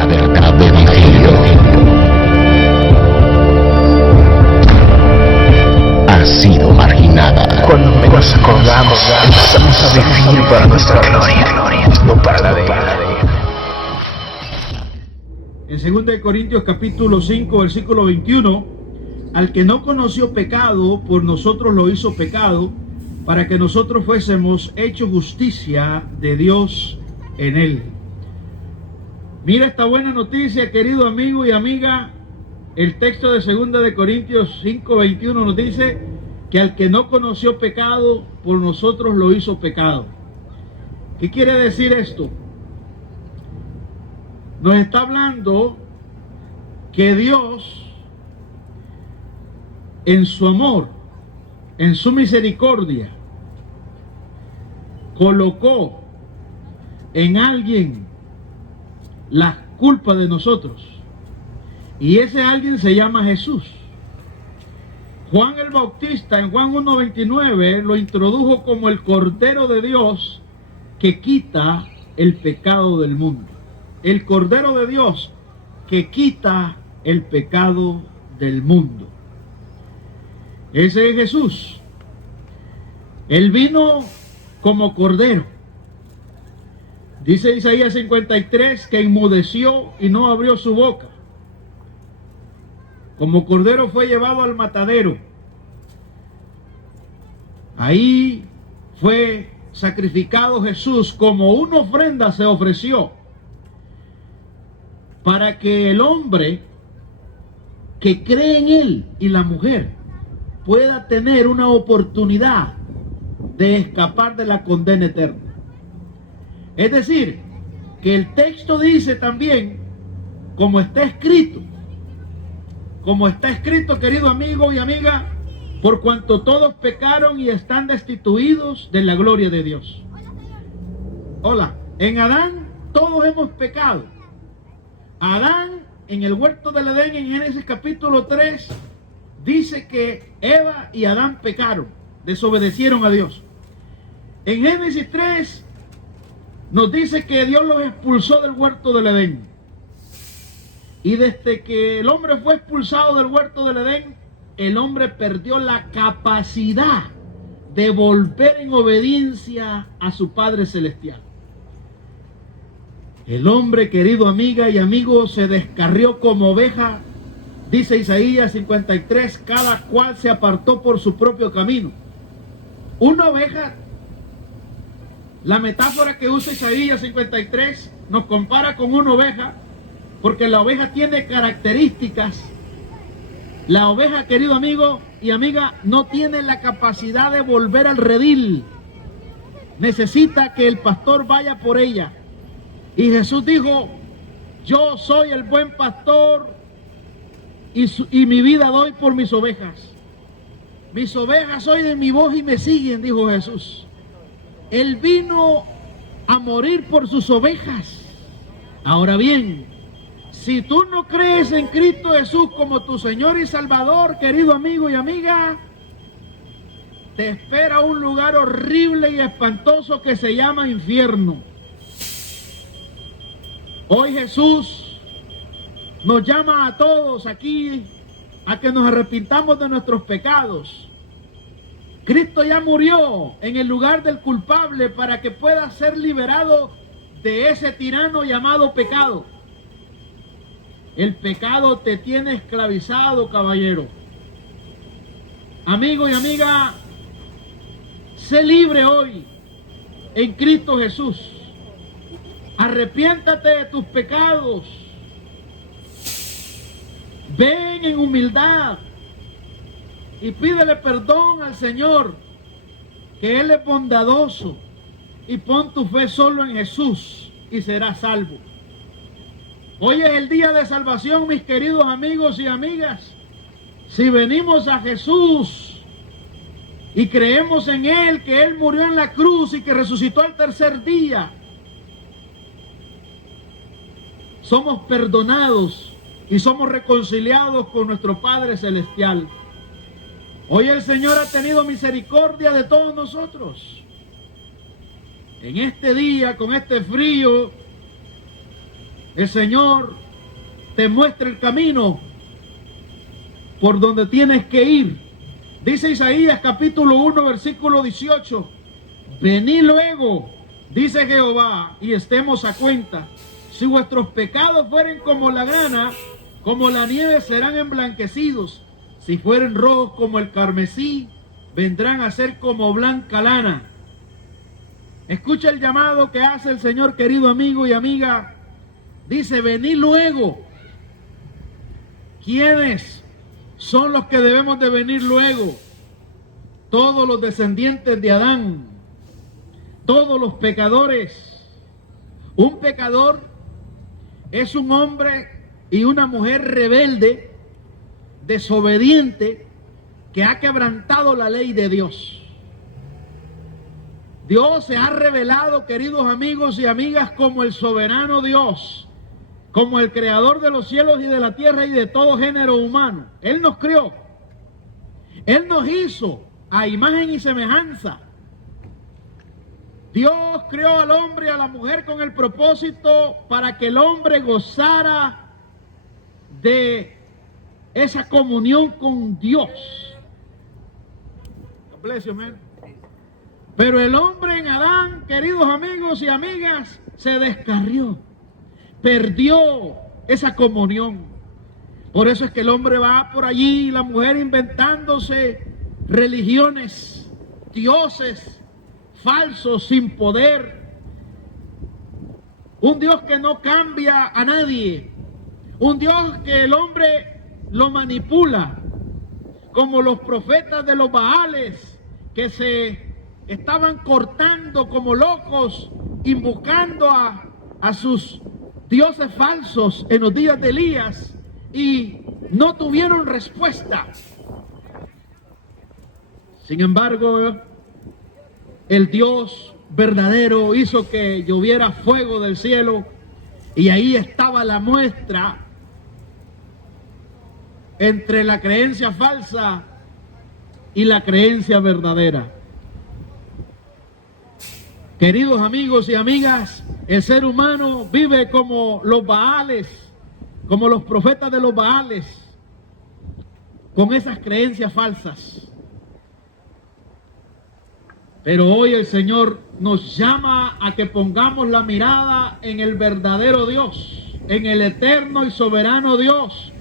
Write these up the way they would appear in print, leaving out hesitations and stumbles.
La verdad del Evangelio ha sido marginada. Cuando menos acordamos, empezamos a vivir para nuestra gloria, no para la de él. En 2 Corintios capítulo 5, versículo 21, al que no conoció pecado, por nosotros lo hizo pecado, para que nosotros fuésemos hechos justicia de Dios en él. Mira esta buena noticia, querido amigo y amiga. El texto de 2 Corintios 5, 21 nos dice que al que no conoció pecado, por nosotros lo hizo pecado. ¿Qué quiere decir esto? Nos está hablando que Dios, en su amor, en su misericordia, colocó en alguien las culpas de nosotros. Y ese alguien se llama Jesús. Juan el Bautista en Juan 1:29 lo introdujo como el Cordero de Dios que quita el pecado del mundo. El Cordero de Dios que quita el pecado del mundo. Ese es Jesús. Él vino como Cordero. Dice Isaías 53 que enmudeció y no abrió su boca. Como Cordero fue llevado al matadero. Ahí fue sacrificado Jesús, como una ofrenda se ofreció, para que el hombre que cree en él y la mujer pueda tener una oportunidad de escapar de la condena eterna. Es decir, que el texto dice también, como está escrito, querido amigo y amiga, por cuanto todos pecaron y están destituidos de la gloria de Dios. Hola, en Adán todos hemos pecado. Adán, en el huerto del Edén, en Génesis capítulo 3, dice que Eva y Adán pecaron, desobedecieron a Dios. En Génesis 3 nos dice que Dios los expulsó del huerto del Edén. Y desde que el hombre fue expulsado del huerto del Edén, el hombre perdió la capacidad de volver en obediencia a su Padre Celestial. El hombre, querido amiga y amigo, se descarrió como oveja. Dice Isaías 53, cada cual se apartó por su propio camino. Una oveja, la metáfora que usa Isaías 53 nos compara con una oveja, porque la oveja tiene características. La oveja, querido amigo y amiga, no tiene la capacidad de volver al redil. Necesita que el pastor vaya por ella. Y Jesús dijo, yo soy el buen pastor y mi vida doy por mis ovejas. Mis ovejas oyen mi voz y me siguen, dijo Jesús. Él vino a morir por sus ovejas. Ahora bien, si tú no crees en Cristo Jesús como tu Señor y Salvador, querido amigo y amiga, te espera un lugar horrible y espantoso que se llama infierno. Hoy Jesús nos llama a todos aquí a que nos arrepintamos de nuestros pecados. Cristo ya murió en el lugar del culpable para que pueda ser liberado de ese tirano llamado pecado. El pecado te tiene esclavizado, caballero. Amigo y amiga, sé libre hoy en Cristo Jesús. Arrepiéntate de tus pecados. Ven en humildad y pídele perdón al Señor, que Él es bondadoso, y pon tu fe solo en Jesús y serás salvo. Hoy es el día de salvación, mis queridos amigos y amigas. Si venimos a Jesús y creemos en Él, que Él murió en la cruz y que resucitó al tercer día, somos perdonados y somos reconciliados con nuestro Padre Celestial. Hoy el Señor ha tenido misericordia de todos nosotros. En este día, con este frío, el Señor te muestra el camino por donde tienes que ir. Dice Isaías capítulo 1 versículo 18, venid luego, dice Jehová, y estemos a cuenta. Si vuestros pecados fueren como la grana, como la nieve serán emblanquecidos. Si fueren rojos como el carmesí, vendrán a ser como blanca lana. Escucha el llamado que hace el Señor, querido amigo y amiga. Dice, venid luego. ¿Quiénes son los que debemos de venir luego? Todos los descendientes de Adán, todos los pecadores. Un pecador es un hombre y una mujer rebelde, desobediente, que ha quebrantado la ley de Dios. Dios se ha revelado, queridos amigos y amigas, como el soberano Dios, como el creador de los cielos y de la tierra y de todo género humano. Él nos crió, Él nos hizo a imagen y semejanza. Dios creó al hombre y a la mujer con el propósito para que el hombre gozara de esa comunión con Dios. Bless you, man. Pero el hombre en Adán, queridos amigos y amigas, se descarrió, perdió esa comunión. Por eso es que el hombre va por allí y la mujer inventándose religiones, dioses falsos, sin poder. Un Dios que no cambia a nadie. Un Dios que el hombre lo manipula, como los profetas de los Baales, que se estaban cortando como locos, invocando a sus dioses falsos en los días de Elías, y no tuvieron respuesta. Sin embargo, el Dios verdadero hizo que lloviera fuego del cielo, y ahí estaba la muestra entre la creencia falsa y la creencia verdadera. Queridos amigos y amigas, el ser humano vive como los Baales, como los profetas de los Baales, con esas creencias falsas. Pero hoy el Señor nos llama a que pongamos la mirada en el verdadero Dios, en el eterno y soberano Dios,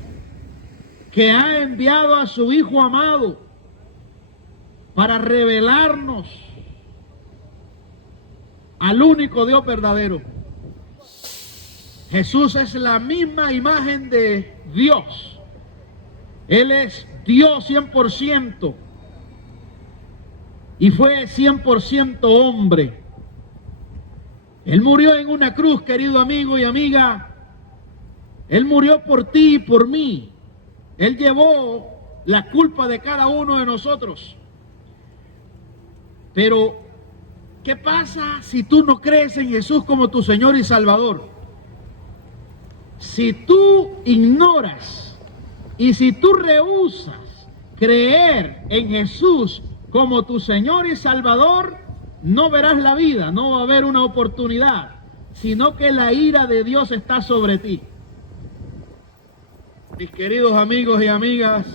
que ha enviado a su Hijo amado para revelarnos al único Dios verdadero. Jesús es la misma imagen de Dios. Él es Dios 100%. Y fue 100% hombre. Él murió en una cruz, querido amigo y amiga. Él murió por ti y por mí. Él llevó la culpa de cada uno de nosotros. Pero, ¿qué pasa si tú no crees en Jesús como tu Señor y Salvador? Si tú ignoras y si tú rehusas creer en Jesús como tu Señor y Salvador, no verás la vida, no va a haber una oportunidad, sino que la ira de Dios está sobre ti. Mis queridos amigos y amigas,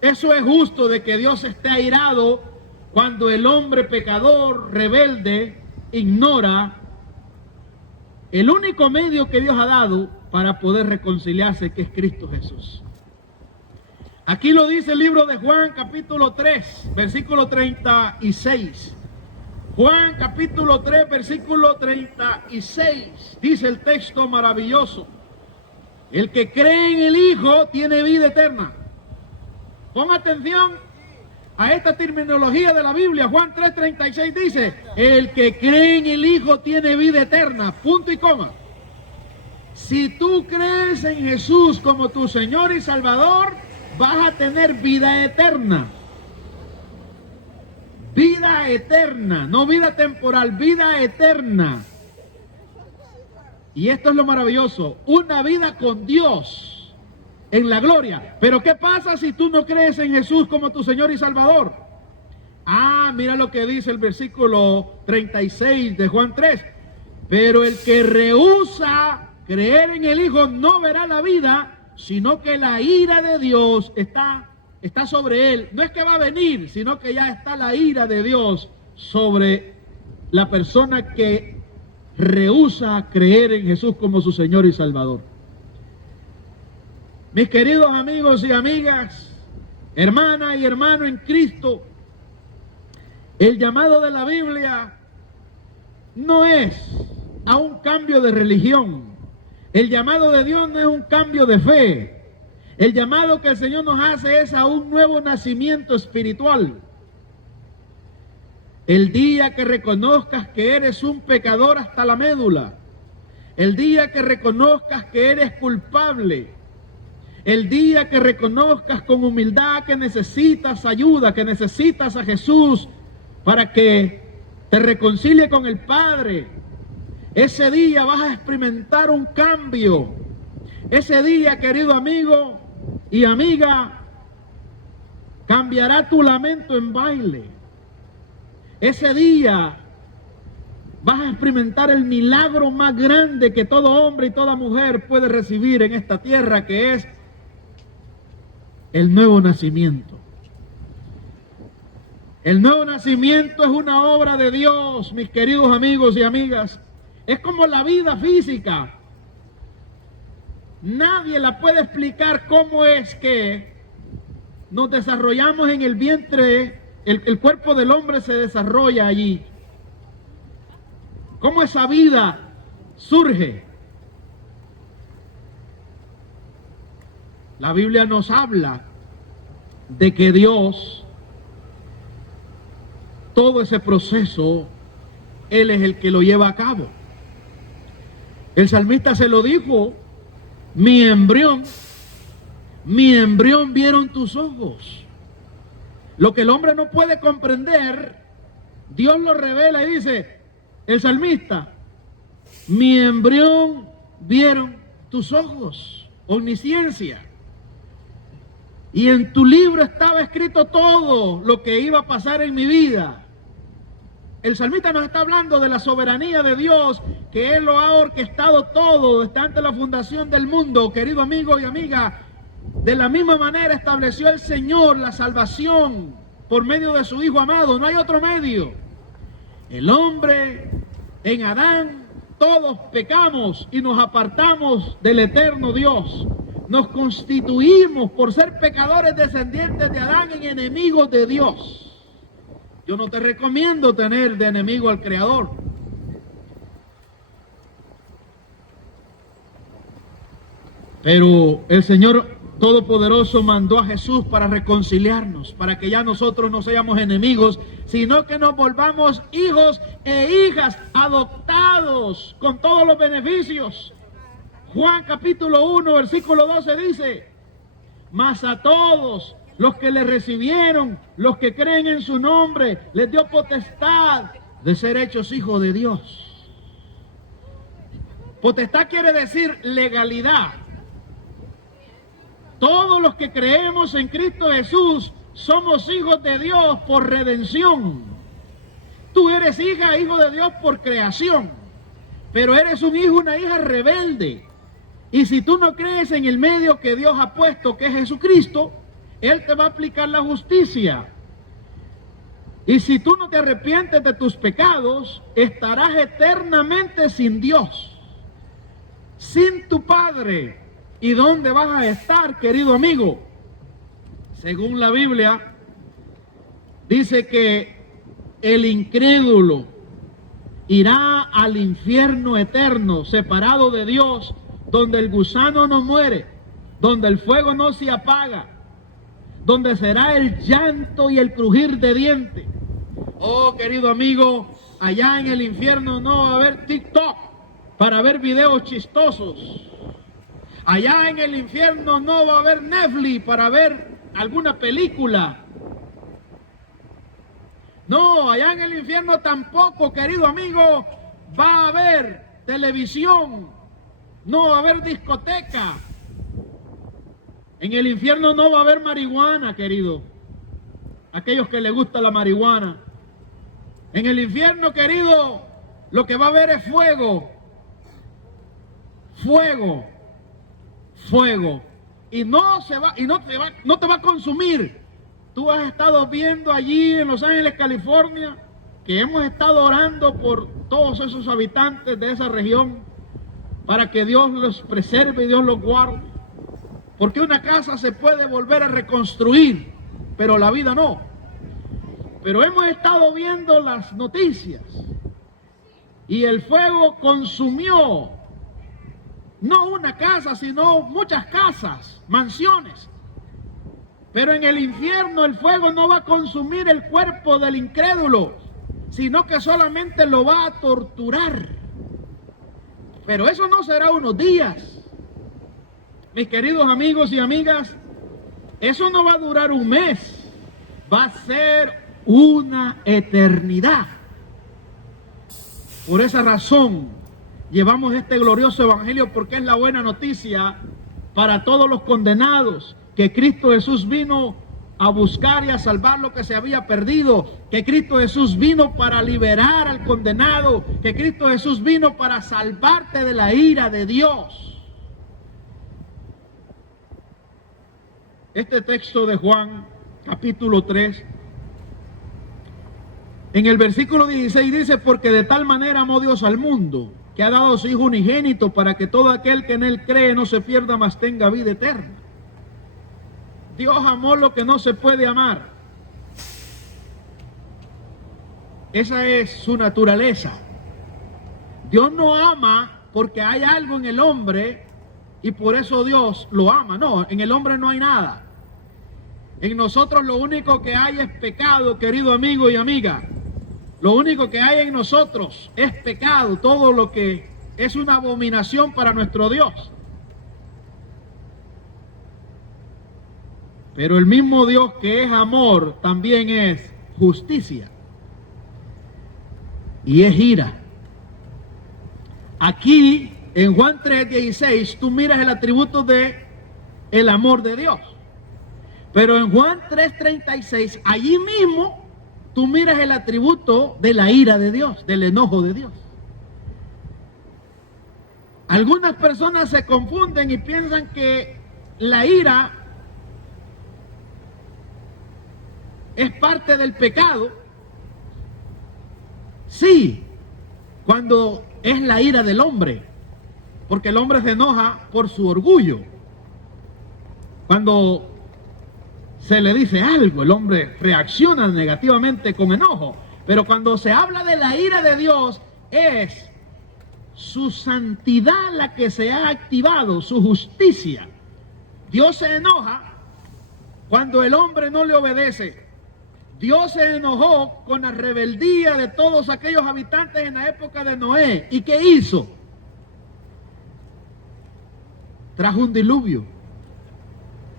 eso es justo de que Dios esté airado cuando el hombre pecador, rebelde, ignora el único medio que Dios ha dado para poder reconciliarse, que es Cristo Jesús. Aquí lo dice el libro de Juan, capítulo 3, versículo 36. Juan, capítulo 3, versículo 36. Dice el texto maravilloso: el que cree en el Hijo tiene vida eterna. Pon atención a esta terminología de la Biblia. Juan 3:36 dice: el que cree en el Hijo tiene vida eterna. Punto y coma. Si tú crees en Jesús como tu Señor y Salvador, vas a tener vida eterna. Vida eterna, no vida temporal, vida eterna. Y esto es lo maravilloso, una vida con Dios en la gloria. Pero ¿qué pasa si tú no crees en Jesús como tu Señor y Salvador? Ah, mira lo que dice el versículo 36 de Juan 3. Pero el que rehúsa creer en el Hijo, no verá la vida, sino que la ira de Dios está sobre él. No es que va a venir, sino que ya está la ira de Dios sobre la persona que rehúsa creer en Jesús como su Señor y Salvador. Mis queridos amigos y amigas, hermana y hermano en Cristo, el llamado de la Biblia no es a un cambio de religión. El llamado de Dios no es un cambio de fe. El llamado que el Señor nos hace es a un nuevo nacimiento espiritual. El día que reconozcas que eres un pecador hasta la médula, el día que reconozcas que eres culpable, el día que reconozcas con humildad que necesitas ayuda, que necesitas a Jesús para que te reconcilie con el Padre, ese día vas a experimentar un cambio. Ese día, querido amigo y amiga, cambiará tu lamento en baile. Ese día vas a experimentar el milagro más grande que todo hombre y toda mujer puede recibir en esta tierra, que es el nuevo nacimiento. El nuevo nacimiento es una obra de Dios, mis queridos amigos y amigas. Es como la vida física. Nadie la puede explicar cómo es que nos desarrollamos en el vientre, el cuerpo del hombre se desarrolla allí. ¿Cómo esa vida surge? La Biblia nos habla de que Dios, todo ese proceso, Él es el que lo lleva a cabo. El salmista se lo dijo: mi embrión vieron tus ojos. Lo que el hombre no puede comprender, Dios lo revela y dice, el salmista, mi embrión vieron tus ojos. Omnisciencia. Y en tu libro estaba escrito todo lo que iba a pasar en mi vida. El salmista nos está hablando de la soberanía de Dios, que Él lo ha orquestado todo desde antes de la fundación del mundo, querido amigo y amiga. De la misma manera estableció el Señor la salvación por medio de su Hijo amado. No hay otro medio. El hombre, en Adán, todos pecamos y nos apartamos del eterno Dios. Nos constituimos, por ser pecadores descendientes de Adán, en enemigos de Dios. Yo no te recomiendo tener de enemigo al Creador. Pero el Señor Todopoderoso mandó a Jesús para reconciliarnos, para que ya nosotros no seamos enemigos, sino que nos volvamos hijos e hijas adoptados con todos los beneficios. Juan capítulo 1, versículo 12 dice, mas a todos los que le recibieron, los que creen en su nombre, les dio potestad de ser hechos hijos de Dios. Potestad quiere decir legalidad. Todos los que creemos en Cristo Jesús somos hijos de Dios por redención. Tú eres hija, hijo de Dios por creación, pero eres un hijo, una hija rebelde. Y si tú no crees en el medio que Dios ha puesto, que es Jesucristo, Él te va a aplicar la justicia. Y si tú no te arrepientes de tus pecados, estarás eternamente sin Dios, sin tu Padre. ¿Y dónde vas a estar, querido amigo? Según la Biblia, dice que el incrédulo irá al infierno eterno, separado de Dios, donde el gusano no muere, donde el fuego no se apaga, donde será el llanto y el crujir de dientes. Oh, querido amigo, allá en el infierno no va a haber TikTok para ver videos chistosos. Allá en el infierno no va a haber Netflix para ver alguna película. No, allá en el infierno tampoco, querido amigo, va a haber televisión. No va a haber discoteca. En el infierno no va a haber marihuana, querido. Aquellos que les gusta la marihuana. En el infierno, querido, lo que va a haber es fuego. fuego, fuego. Y no te va a consumir. Tú has estado viendo allí en Los Ángeles, California, que hemos estado orando por todos esos habitantes de esa región para que Dios los preserve y Dios los guarde. Porque una casa se puede volver a reconstruir, pero la vida no. Pero hemos estado viendo las noticias y el fuego consumió no una casa, sino muchas casas, mansiones. Pero en el infierno el fuego no va a consumir el cuerpo del incrédulo, sino que solamente lo va a torturar. Pero eso no será unos días. Mis queridos amigos y amigas, eso no va a durar un mes, va a ser una eternidad. Por esa razón llevamos este glorioso evangelio, porque es la buena noticia para todos los condenados, que Cristo Jesús vino a buscar y a salvar lo que se había perdido, que Cristo Jesús vino para liberar al condenado, que Cristo Jesús vino para salvarte de la ira de Dios. Este texto de Juan, capítulo 3, en el versículo 16 dice: porque de tal manera amó Dios al mundo, que ha dado a su Hijo unigénito, para que todo aquel que en Él cree no se pierda, mas tenga vida eterna. Dios amó lo que no se puede amar. Esa es su naturaleza. Dios no ama porque hay algo en el hombre y por eso Dios lo ama. No, en el hombre no hay nada. En nosotros lo único que hay es pecado, querido amigo y amiga. Lo único que hay en nosotros es pecado, todo lo que es una abominación para nuestro Dios. Pero el mismo Dios que es amor también es justicia y es ira. Aquí en Juan 3:16 tú miras el atributo de el amor de Dios. Pero en Juan 3:36 allí mismo tú miras el atributo de la ira de Dios, del enojo de Dios. Algunas personas se confunden y piensan que la ira es parte del pecado. Sí, cuando es la ira del hombre, porque el hombre se enoja por su orgullo. Cuando se le dice algo, el hombre reacciona negativamente con enojo. Pero cuando se habla de la ira de Dios, es su santidad la que se ha activado, su justicia. Dios se enoja cuando el hombre no le obedece. Dios se enojó con la rebeldía de todos aquellos habitantes en la época de Noé. ¿Y qué hizo? Trajo un diluvio.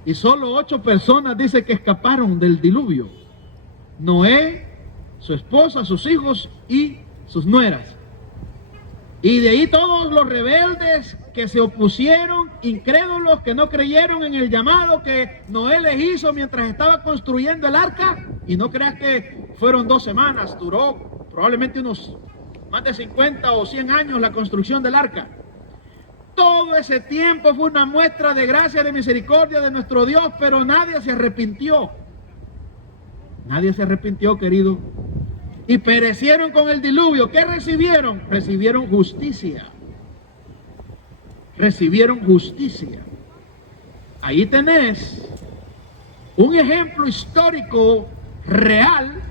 Y solo 8 personas dice que escaparon del diluvio. Noé, su esposa, sus hijos y sus nueras. Y de ahí todos los rebeldes que se opusieron, incrédulos que no creyeron en el llamado que Noé les hizo mientras estaba construyendo el arca. Y no creas que fueron 2 semanas, duró probablemente unos más de 50 o 100 años la construcción del arca. Todo ese tiempo fue una muestra de gracia, de misericordia de nuestro Dios, pero nadie se arrepintió. Nadie se arrepintió, querido. Y perecieron con el diluvio. ¿Qué recibieron? Recibieron justicia. Recibieron justicia. Ahí tenés un ejemplo histórico real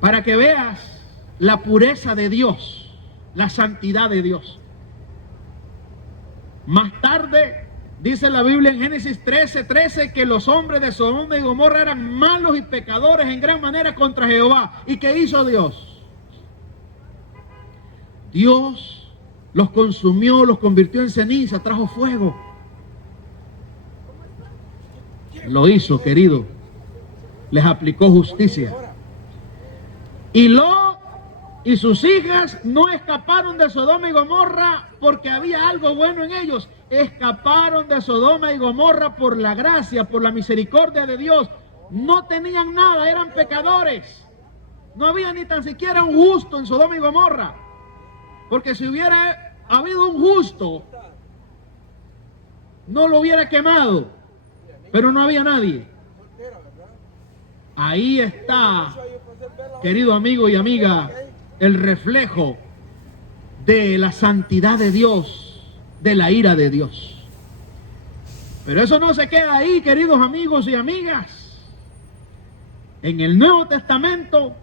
para que veas la pureza de Dios, la santidad de Dios. Más tarde, dice la Biblia en Génesis 13:13, que los hombres de Sodoma y Gomorra eran malos y pecadores en gran manera contra Jehová. ¿Y qué hizo Dios? Dios los consumió, los convirtió en ceniza, trajo fuego. Lo hizo, querido. Les aplicó justicia. Y Lot y sus hijas no escaparon de Sodoma y Gomorra porque había algo bueno en ellos. Escaparon de Sodoma y Gomorra por la gracia, por la misericordia de Dios. No tenían nada, eran pecadores. No había ni tan siquiera un justo en Sodoma y Gomorra. Porque si hubiera habido un justo, no lo hubiera quemado, pero no había nadie. Ahí está, querido amigo y amiga, el reflejo de la santidad de Dios, de la ira de Dios. Pero eso no se queda ahí, queridos amigos y amigas. En el Nuevo Testamento,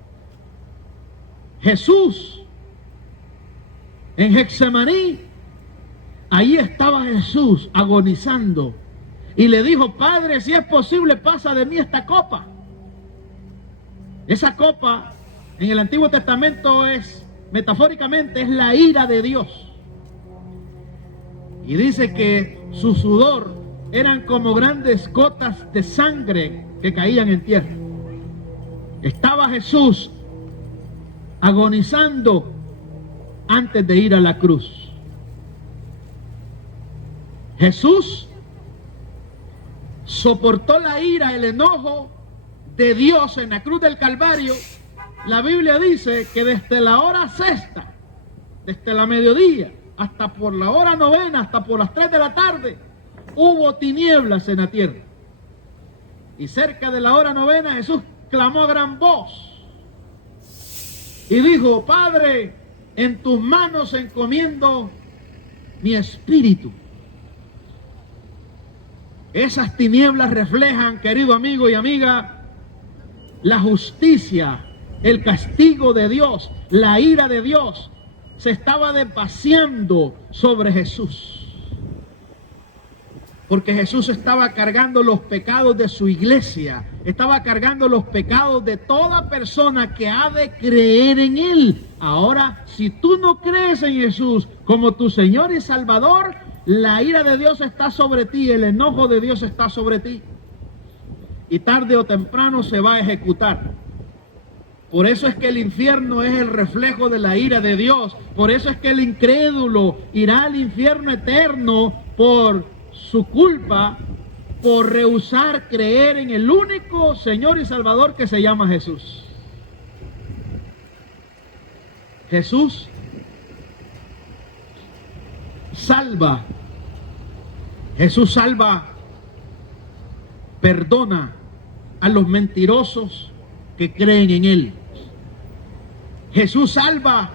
Jesús, en Getsemaní, ahí estaba Jesús agonizando y le dijo: Padre, si es posible, pasa de mí esta copa. Esa copa en el Antiguo Testamento es, metafóricamente, es la ira de Dios. Y dice que su sudor eran como grandes gotas de sangre que caían en tierra. Estaba Jesús agonizando antes de ir a la cruz. Jesús soportó la ira, el enojo de Dios en la cruz del Calvario. La Biblia dice que desde la hora sexta, desde la mediodía, hasta por la hora novena, hasta por las 3 de la tarde, hubo tinieblas en la tierra. Y cerca de la hora novena Jesús clamó a gran voz y dijo: Padre, en tus manos encomiendo mi espíritu. Esas tinieblas reflejan, querido amigo y amiga, la justicia, el castigo de Dios, la ira de Dios se estaba desvaciando sobre Jesús. Porque Jesús estaba cargando los pecados de su iglesia, estaba cargando los pecados de toda persona que ha de creer en Él. Ahora, si tú no crees en Jesús como tu Señor y Salvador, la ira de Dios está sobre ti, el enojo de Dios está sobre ti. Y tarde o temprano se va a ejecutar. Por eso es que el infierno es el reflejo de la ira de Dios. Por eso es que el incrédulo irá al infierno eterno por su culpa, por rehusar creer en el único Señor y Salvador que se llama Jesús. Jesús salva. Jesús salva, perdona a los mentirosos que creen en Él. Jesús salva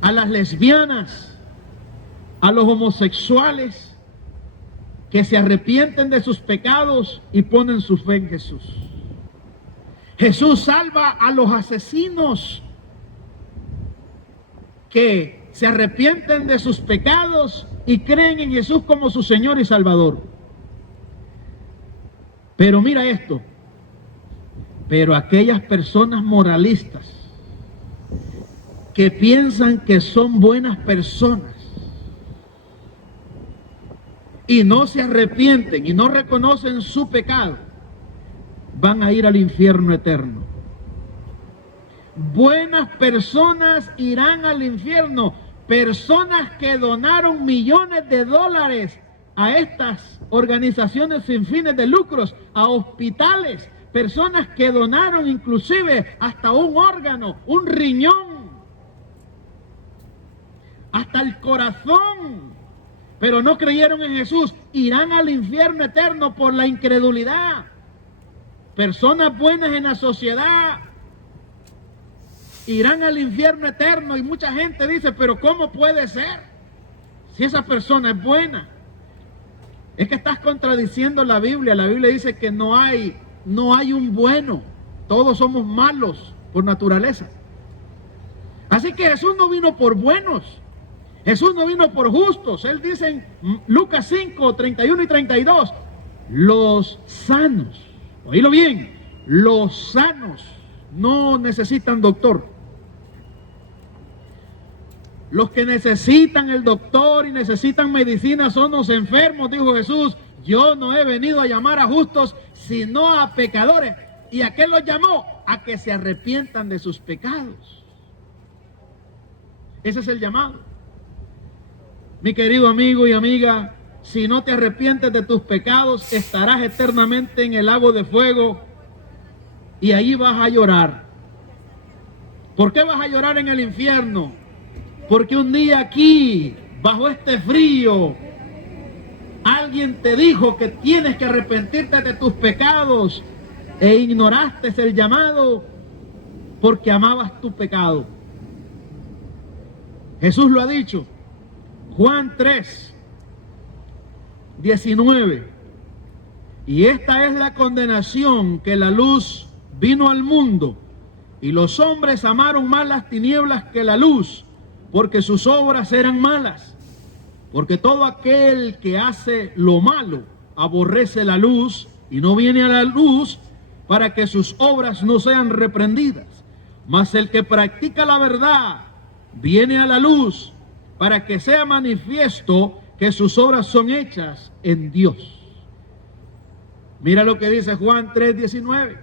a las lesbianas, a los homosexuales que se arrepienten de sus pecados y ponen su fe en Jesús. Jesús salva a los asesinos que se arrepienten de sus pecados y creen en Jesús como su Señor y Salvador. Pero mira esto, pero aquellas personas moralistas que piensan que son buenas personas y no se arrepienten y no reconocen su pecado, van a ir al infierno eterno. Buenas personas irán al infierno. Personas que donaron millones de dólares a estas organizaciones sin fines de lucros, a hospitales, personas que donaron inclusive hasta un órgano, un riñón, hasta el corazón, pero no creyeron en Jesús, irán al infierno eterno por la incredulidad. Personas buenas en la sociedad irán al infierno eterno, y mucha gente dice: pero ¿cómo puede ser? Si esa persona es buena. Es que estás contradiciendo la Biblia. La Biblia dice que no hay un bueno. Todos somos malos por naturaleza. Así que Jesús no vino por buenos. Jesús no vino por justos. Él dice en Lucas 5, 31 y 32, los sanos, oílo bien, los sanos no necesitan doctor. Los que necesitan el doctor y necesitan medicina son los enfermos, dijo Jesús. Yo no he venido a llamar a justos, sino a pecadores. ¿Y a qué los llamó? A que se arrepientan de sus pecados. Ese es el llamado. Mi querido amigo y amiga, si no te arrepientes de tus pecados, estarás eternamente en el lago de fuego y ahí vas a llorar. ¿Por qué vas a llorar en el infierno? Porque un día aquí bajo este frío, alguien te dijo que tienes que arrepentirte de tus pecados e ignoraste el llamado porque amabas tu pecado. Jesús lo ha dicho, Juan 3, 19. Y esta es la condenación, que la luz vino al mundo, y los hombres amaron más las tinieblas que la luz, porque sus obras eran malas. Porque todo aquel que hace lo malo aborrece la luz y no viene a la luz para que sus obras no sean reprendidas. Mas el que practica la verdad viene a la luz para que sea manifiesto que sus obras son hechas en Dios. Mira lo que dice Juan 3:19,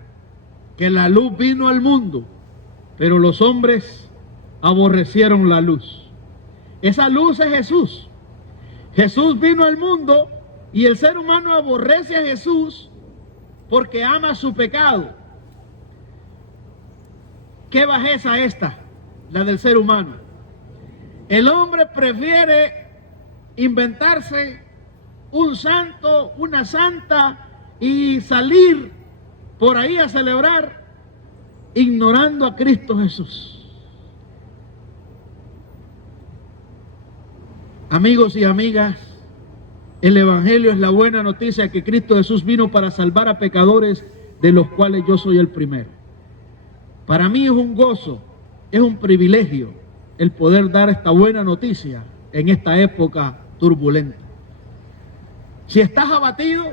que la luz vino al mundo, pero los hombres aborrecieron la luz. Esa luz es Jesús. Jesús vino al mundo y el ser humano aborrece a Jesús porque ama su pecado. ¿Qué bajeza esta? La del ser humano. El hombre prefiere inventarse un santo, una santa y salir por ahí a celebrar ignorando a Cristo Jesús. Amigos y amigas, el Evangelio es la buena noticia que Cristo Jesús vino para salvar a pecadores, de los cuales yo soy el primero. Para mí es un gozo, es un privilegio el poder dar esta buena noticia en esta época turbulenta. Si estás abatido,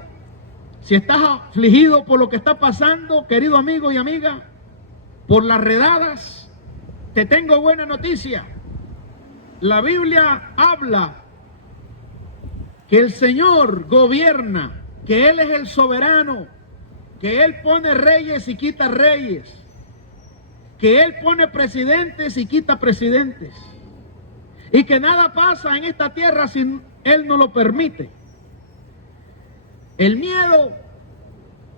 si estás afligido por lo que está pasando, querido amigo y amiga, por las redadas, te tengo buena noticia. La Biblia habla que el Señor gobierna, que Él es el soberano, que Él pone reyes y quita reyes, que Él pone presidentes y quita presidentes, y que nada pasa en esta tierra si Él no lo permite. El miedo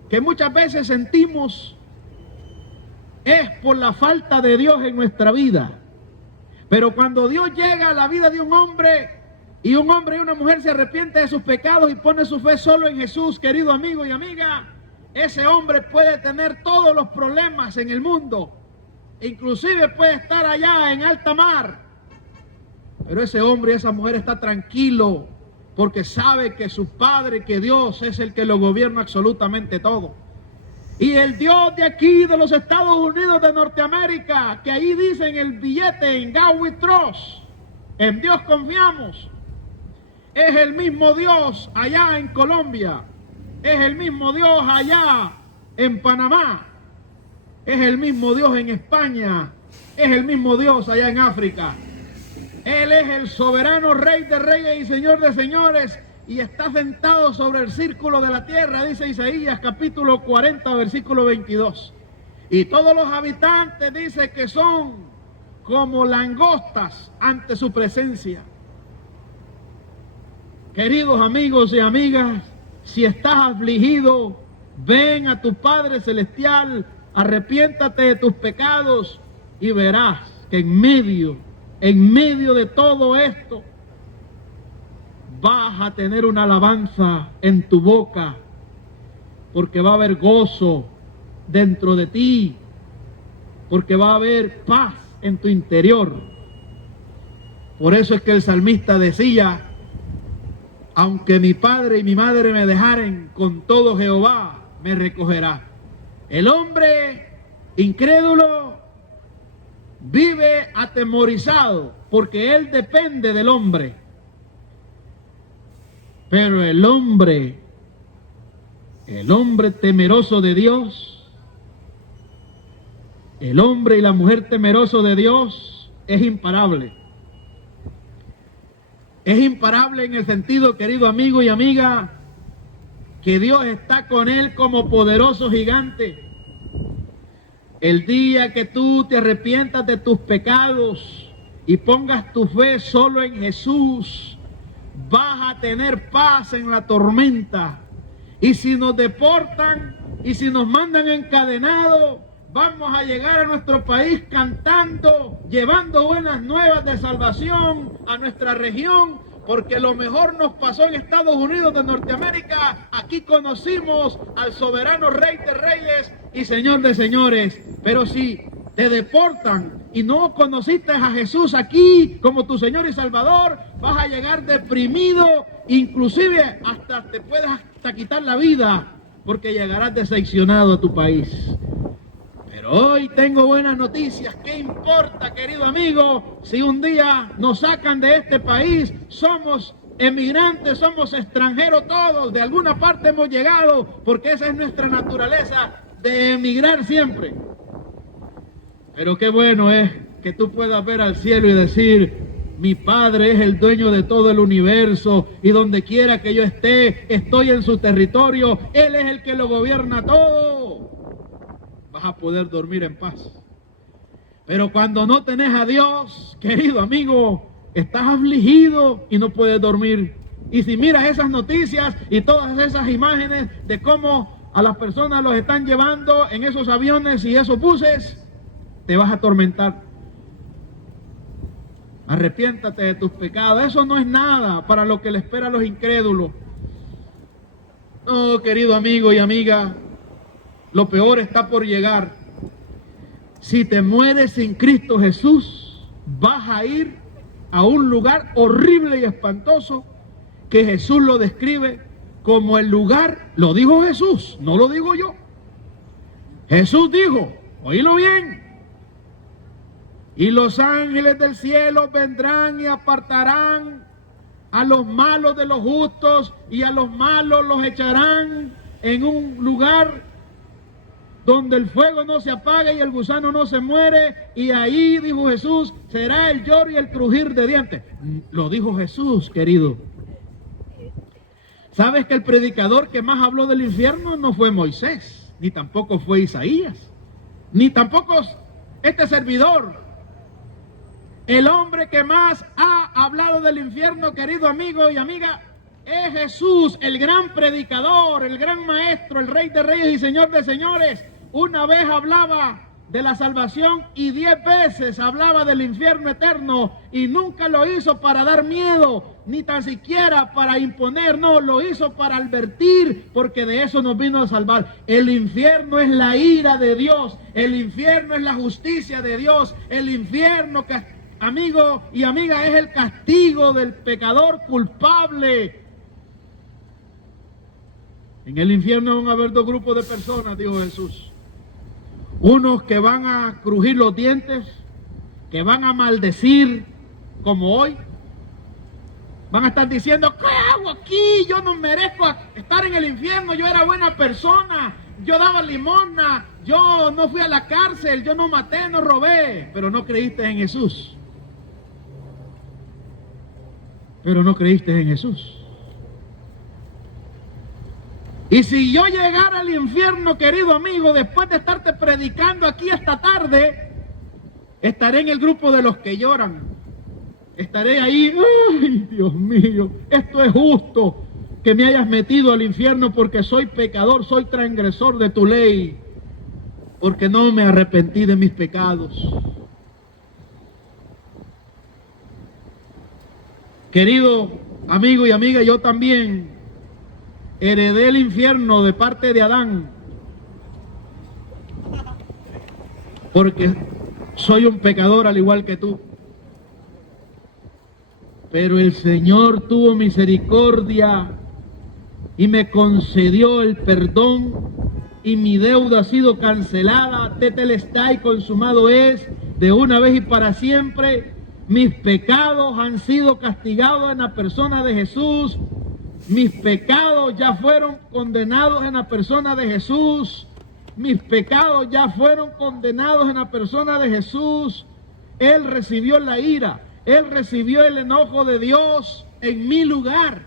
que muchas veces sentimos es por la falta de Dios en nuestra vida. Pero cuando Dios llega a la vida de un hombre y una mujer se arrepiente de sus pecados y pone su fe solo en Jesús, querido amigo y amiga, ese hombre puede tener todos los problemas en el mundo, inclusive puede estar allá en alta mar, pero ese hombre y esa mujer está tranquilo porque sabe que su Padre, que Dios es el que lo gobierna absolutamente todo. Y el Dios de aquí, de los Estados Unidos de Norteamérica, que ahí dicen el billete, en God we trust, en Dios confiamos, es el mismo Dios allá en Colombia, es el mismo Dios allá en Panamá, es el mismo Dios en España, es el mismo Dios allá en África. Él es el soberano Rey de reyes y Señor de señores, y está sentado sobre el círculo de la tierra, dice Isaías capítulo 40, versículo 22. Y todos los habitantes dice que son como langostas ante su presencia. Queridos amigos y amigas, si estás afligido, ven a tu Padre Celestial, arrepiéntate de tus pecados y verás que en medio de todo esto, vas a tener una alabanza en tu boca, porque va a haber gozo dentro de ti, porque va a haber paz en tu interior. Por eso es que el salmista decía, aunque mi padre y mi madre me dejaren, con todo Jehová me recogerá. El hombre incrédulo vive atemorizado porque él depende del hombre. Pero el hombre temeroso de Dios, el hombre y la mujer temeroso de Dios es imparable. Es imparable en el sentido, querido amigo y amiga, que Dios está con él como poderoso gigante. El día que tú te arrepientas de tus pecados y pongas tu fe solo en Jesús, vas a tener paz en la tormenta. Y si nos deportan y si nos mandan encadenados, vamos a llegar a nuestro país cantando, llevando buenas nuevas de salvación a nuestra región, porque lo mejor nos pasó en Estados Unidos de Norteamérica. Aquí conocimos al soberano Rey de Reyes y Señor de Señores. Pero si te deportan y no conociste a Jesús aquí como tu Señor y Salvador, vas a llegar deprimido, inclusive hasta te puedes hasta quitar la vida, porque llegarás decepcionado a tu país. Pero hoy tengo buenas noticias. ¿Qué importa, querido amigo, si un día nos sacan de este país? Somos emigrantes, somos extranjeros todos, de alguna parte hemos llegado, porque esa es nuestra naturaleza, de emigrar siempre. Pero qué bueno es que tú puedas ver al cielo y decir: mi Padre es el dueño de todo el universo, y donde quiera que yo esté, estoy en su territorio. Él es el que lo gobierna todo. Vas a poder dormir en paz. Pero cuando no tenés a Dios, querido amigo, estás afligido y no puedes dormir. Y si miras esas noticias y todas esas imágenes de cómo a las personas los están llevando en esos aviones y esos buses, te vas a atormentar. Arrepiéntate de tus pecados. Eso no es nada para lo que le espera a los incrédulos. No, querido amigo y amiga, lo peor está por llegar. Si te mueres sin Cristo Jesús, vas a ir a un lugar horrible y espantoso que Jesús lo describe como el lugar, lo dijo Jesús, no lo digo yo. Jesús dijo, oílo bien: y los ángeles del cielo vendrán y apartarán a los malos de los justos, y a los malos los echarán en un lugar donde el fuego no se apaga y el gusano no se muere, y ahí, dijo Jesús, será el lloro y el crujir de dientes. Lo dijo Jesús, querido. ¿Sabes que el predicador que más habló del infierno no fue Moisés, ni tampoco fue Isaías, ni tampoco este servidor? El hombre que más ha hablado del infierno, querido amigo y amiga, es Jesús, el gran predicador, el gran maestro, el Rey de Reyes y Señor de Señores. Una vez hablaba de la salvación y 10 veces hablaba del infierno eterno, y nunca lo hizo para dar miedo, ni tan siquiera para imponer, no, lo hizo para advertir, porque de eso nos vino a salvar. El infierno es la ira de Dios, el infierno es la justicia de Dios, el infierno, amigo y amiga, es el castigo del pecador culpable. En el infierno van a haber 2 grupos de personas, dijo Jesús. Unos que van a crujir los dientes, que van a maldecir como hoy. Van a estar diciendo: ¿qué hago aquí? Yo no merezco estar en el infierno, yo era buena persona, yo daba limosna, yo no fui a la cárcel, yo no maté, no robé. Pero no creíste en Jesús. Pero no creíste en Jesús. Y si yo llegara al infierno, querido amigo, después de estarte predicando aquí esta tarde, estaré en el grupo de los que lloran. Estaré ahí: ¡ay, Dios mío! Esto es justo que me hayas metido al infierno, porque soy pecador, soy transgresor de tu ley, porque no me arrepentí de mis pecados. Querido amigo y amiga, yo también heredé el infierno de parte de Adán, porque soy un pecador al igual que tú. Pero el Señor tuvo misericordia y me concedió el perdón, y mi deuda ha sido cancelada. Tetelestai, consumado es, de una vez y para siempre. Mis pecados han sido castigados en la persona de Jesús. Mis pecados ya fueron condenados en la persona de Jesús. Mis pecados ya fueron condenados en la persona de Jesús. Él recibió la ira, Él recibió el enojo de Dios en mi lugar.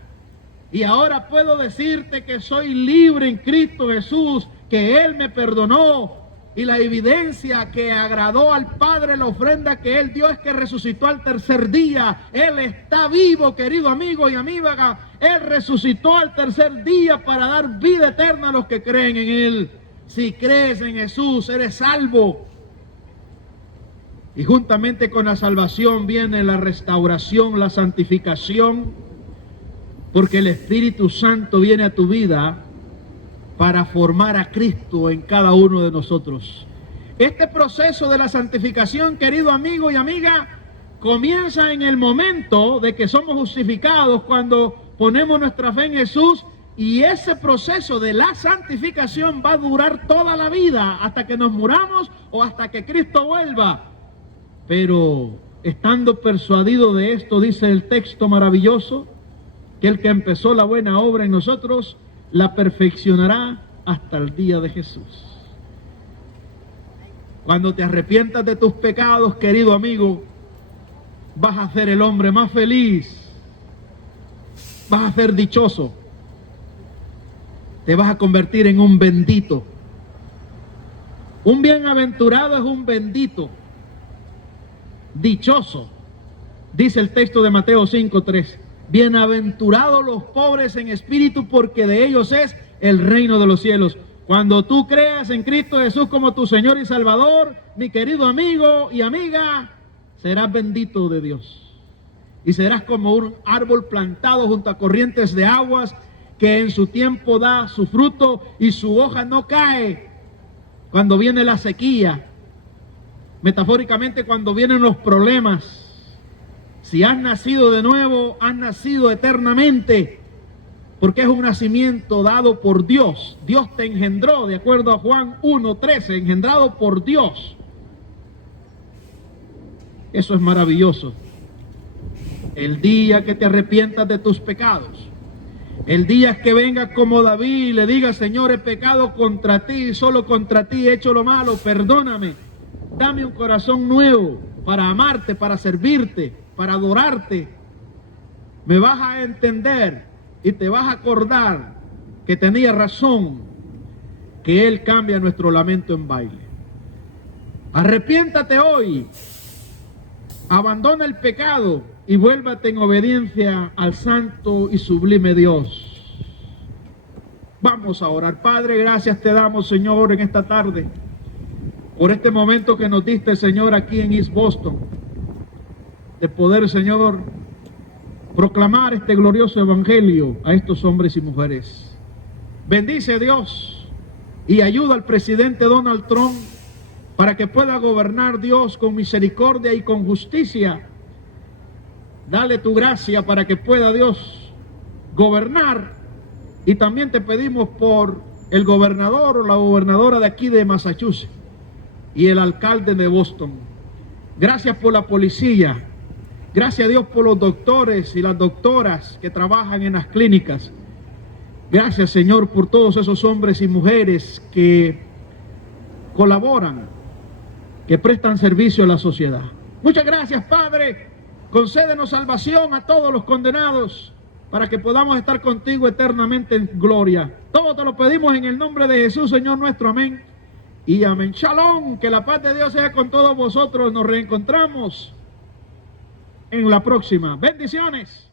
Y ahora puedo decirte que soy libre en Cristo Jesús, que Él me perdonó. Y la evidencia que agradó al Padre, la ofrenda que Él dio, es que resucitó al tercer día. Él está vivo, querido amigo y amiga. Él resucitó al tercer día para dar vida eterna a los que creen en Él. Si crees en Jesús, eres salvo. Y juntamente con la salvación viene la restauración, la santificación, porque el Espíritu Santo viene a tu vida para formar a Cristo en cada uno de nosotros. Este proceso de la santificación, querido amigo y amiga, comienza en el momento de que somos justificados, cuando ponemos nuestra fe en Jesús, y ese proceso de la santificación va a durar toda la vida, hasta que nos muramos o hasta que Cristo vuelva. Pero estando persuadido de esto, dice el texto maravilloso, que el que empezó la buena obra en nosotros, la perfeccionará hasta el día de Jesús. Cuando te arrepientas de tus pecados, querido amigo, vas a ser el hombre más feliz, vas a ser dichoso, te vas a convertir en un bendito. Un bienaventurado es un bendito, dichoso. Dice el texto de Mateo 5:3, bienaventurados los pobres en espíritu, porque de ellos es el reino de los cielos. Cuando tú creas en Cristo Jesús como tu Señor y Salvador, mi querido amigo y amiga, serás bendito de Dios. Y serás como un árbol plantado junto a corrientes de aguas, que en su tiempo da su fruto y su hoja no cae cuando viene la sequía. Metafóricamente, cuando vienen los problemas. Si has nacido de nuevo, has nacido eternamente, porque es un nacimiento dado por Dios. Dios te engendró, de acuerdo a Juan 1:13, engendrado por Dios. Eso es maravilloso. El día que te arrepientas de tus pecados, el día que vengas como David y le digas, Señor, he pecado contra ti, solo contra ti he hecho lo malo, perdóname, dame un corazón nuevo para amarte, para servirte, para adorarte, me vas a entender y te vas a acordar que tenía razón, que Él cambia nuestro lamento en baile. Arrepiéntate hoy, abandona el pecado y vuélvate en obediencia al santo y sublime Dios. Vamos a orar. Padre, gracias te damos, Señor, en esta tarde, por este momento que nos diste, Señor, aquí en East Boston, de poder, Señor, proclamar este glorioso evangelio a estos hombres y mujeres. Bendice, Dios, y ayuda al presidente Donald Trump para que pueda gobernar, Dios, con misericordia y con justicia. Dale tu gracia para que pueda, Dios, gobernar. Y también te pedimos por el gobernador o la gobernadora de aquí de Massachusetts y el alcalde de Boston. Gracias por la policía. Gracias a Dios por los doctores y las doctoras que trabajan en las clínicas. Gracias, Señor, por todos esos hombres y mujeres que colaboran, que prestan servicio a la sociedad. Muchas gracias, Padre. Concédenos salvación a todos los condenados, para que podamos estar contigo eternamente en gloria. Todo te lo pedimos en el nombre de Jesús, Señor nuestro. Amén y amén. Shalom, que la paz de Dios sea con todos vosotros. Nos reencontramos en la próxima. Bendiciones.